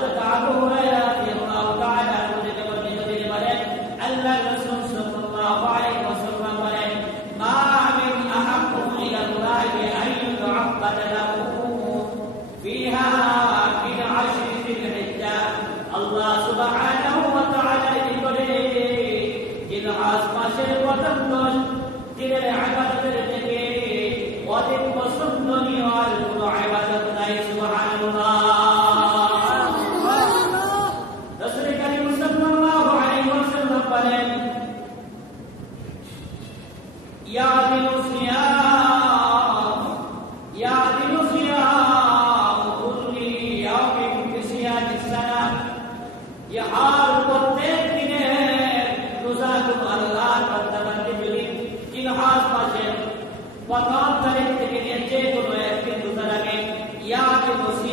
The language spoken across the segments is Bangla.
किताब हो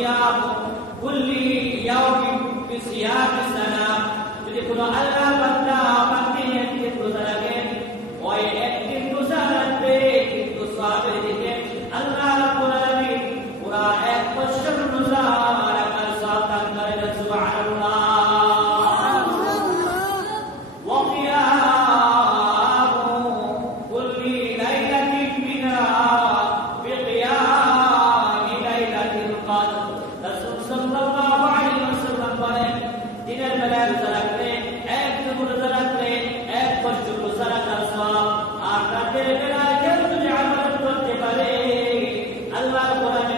خلاف كل يوم بصيام السنة يقول الله Allah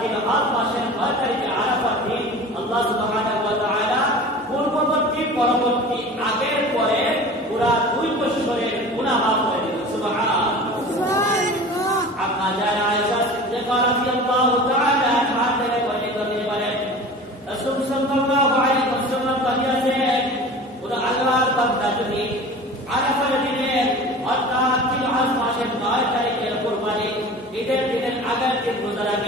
যে আল মাসের নয় তারিখে আরাফার দিন। আল্লাহ সুবহানাহু ওয়া তাআলা পূর্ববর্তী পরবর্তী আগের পরে পুরা দুই বছরের গুনাহ মাফ করে দিলেন। সুবহানাল্লাহ। সুবহানাল্লাহ। আম্মা অর্থাৎ তিন মাসের নয় তারিখের আগের দিন রোজা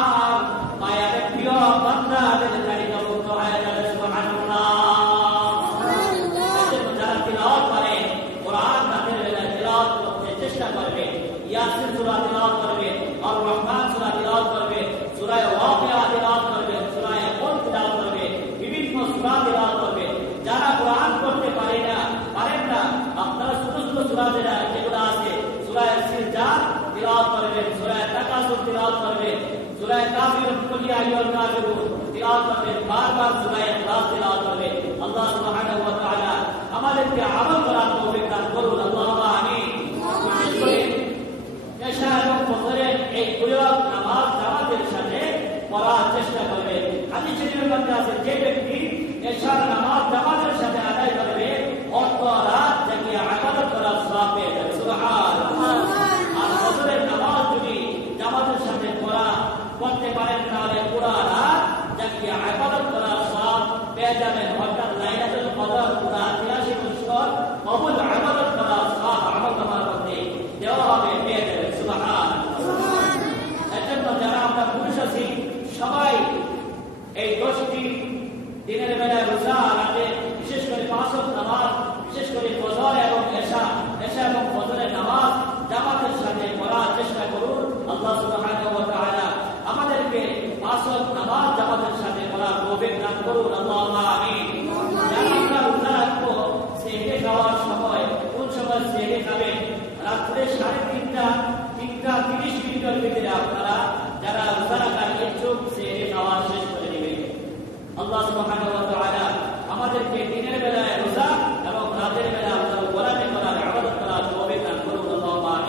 তাকাসুর তিলাওয়াত করবেন সূরা কাফিরুন কুল ইয়া আইয়ুহাল কাফিরুন তিলাওয়াত করবেন বারবার সূরা ইখলাস তিলাওয়াত আল্লাহ আমাদেরকে আমল করার করুন। আল্লাহুম্মা জাগিয়ে ইবাদত করার সওয়াব পেয়ে যাবেন অর্থাৎ লাইলাতুল কদর পুরা 83 বছর কবুল ইবাদত করার সওয়াব আমল নামার মধ্যে দেওয়া হবে, পেয়ে যাবেন সুবহানাল্লাহ এজন্য যারা আমরা পুরুষ আছি, সবাই এই দশটি দিনের to it out.